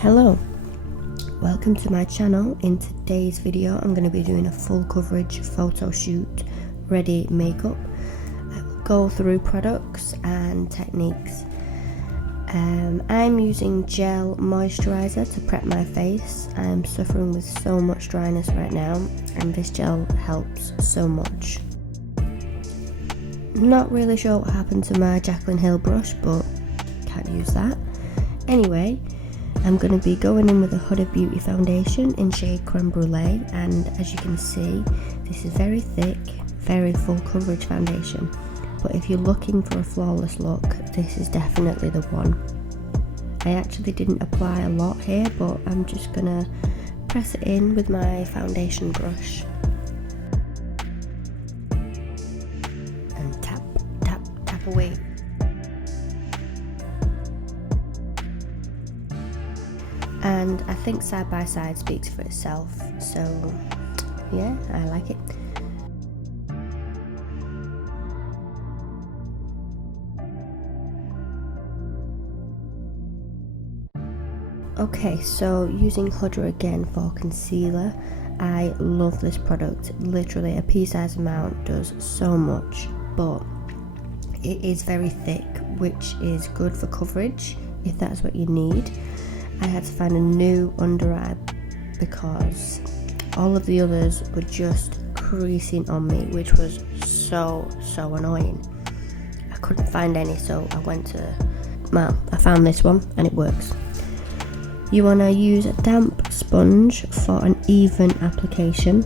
Hello, welcome to my channel. In today's video I'm going to be doing a full coverage photo shoot ready makeup. I will go through products and techniques. I'm using gel moisturizer to prep my face. I'm suffering with so much dryness right now and this gel helps so much. Not really sure what happened to my Jaclyn Hill brush, but can't use that. Anyway, I'm going to be going in with a Huda Beauty foundation in shade Creme Brulee, and as you can see this is very thick, very full coverage foundation, but if you're looking for a flawless look this is definitely the one. I actually didn't apply a lot here, but I'm just going to press it in with my foundation brush and tap, tap, tap away. And I think side by side speaks for itself, so yeah, I like it. Okay, so using Huda again for concealer. I love this product, literally a pea-sized amount does so much, but it is very thick, which is good for coverage if that's what you need. I had to find a new under eye because all of the others were just creasing on me, which was so annoying. I couldn't find any, so I found this one and it works. You want to use a damp sponge for an even application.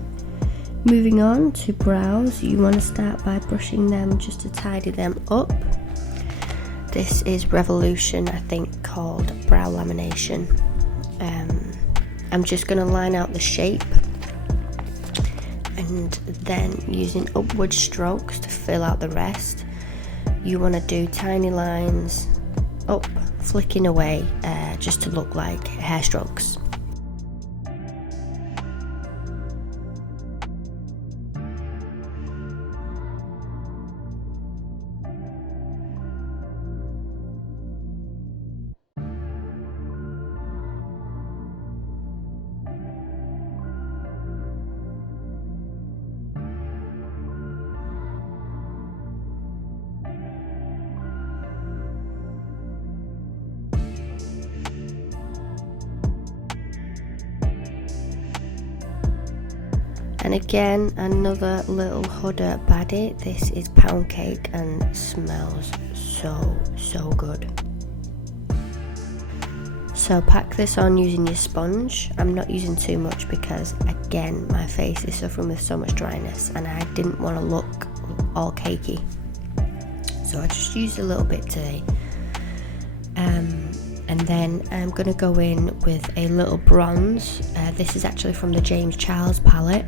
Moving on to brows, you want to start by brushing them just to tidy them up. This is Revolution, I think, called brow lamination. I'm just going to line out the shape and then using upward strokes to fill out the rest. You want to do tiny lines up, flicking away just to look like hair strokes. And again, another little Huda baddie. This is Pound Cake and smells so good. So pack this on using your sponge. I'm not using too much because again my face is suffering with so much dryness and I didn't want to look all cakey. So I just used a little bit today. And then I'm going to go in with a little bronze. This is actually from the James Charles palette.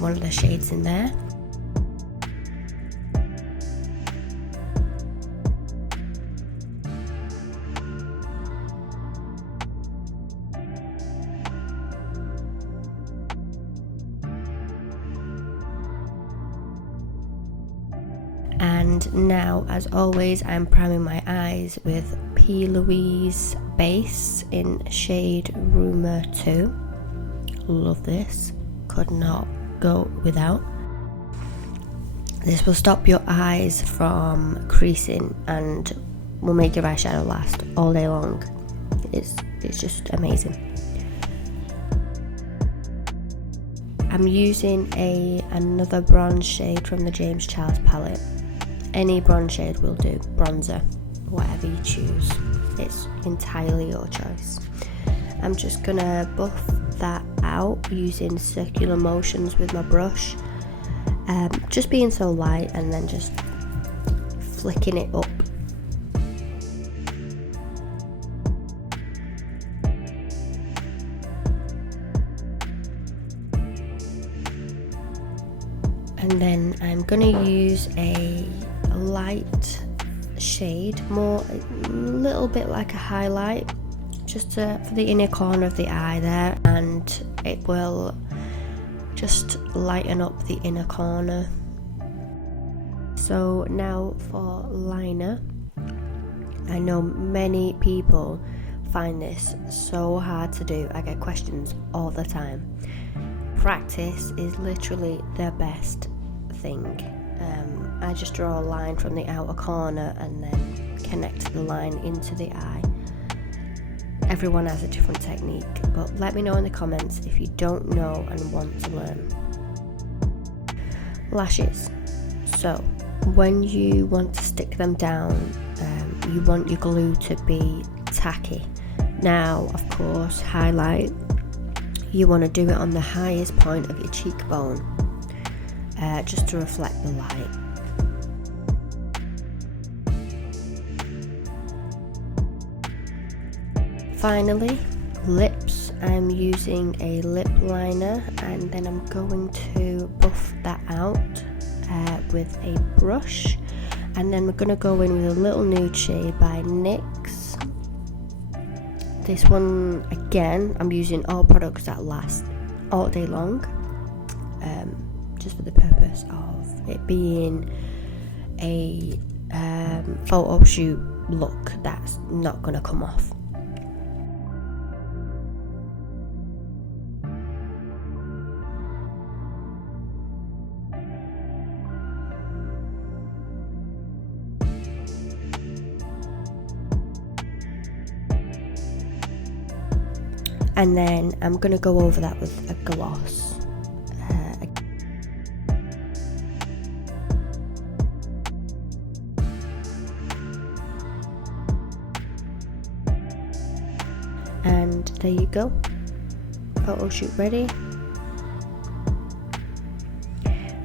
One of the shades in there. And now, as always, I'm priming my eyes with P. Louise base in shade Rumor 2. Love this. Could not go without. This will stop your eyes from creasing and will make your eyeshadow last all day long. It's just amazing. I'm using another bronze shade from the James Charles palette. Any bronze shade will do, bronzer, whatever you choose. It's entirely your choice. I'm just gonna buff that out using circular motions with my brush, just being so light and then just flicking it up. And then I'm gonna use a light shade, a little bit like a highlight, just for the inner corner of the eye there, and it will just lighten up the inner corner. So now for liner. I know many people find this so hard to do. I get questions all the time. Practice is literally the best thing. I just draw a line from the outer corner and then connect the line into the eye. Everyone has a different technique, but let me know in the comments if you don't know and want to learn. Lashes. So when you want to stick them down, you want your glue to be tacky. Now, of course, highlight, you want to do it on the highest point of your cheekbone, just to reflect the light. Finally, lips. I'm using a lip liner and then I'm going to buff that out with a brush, and then we're going to go in with a little nude shade by NYX. This one, again, I'm using all products that last all day long, just for the purpose of it being a photo shoot look that's not going to come off. And then I'm going to go over that with a gloss. And there you go. Photo shoot ready.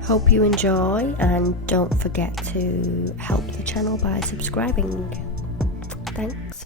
Hope you enjoy, and don't forget to help the channel by subscribing. Thanks.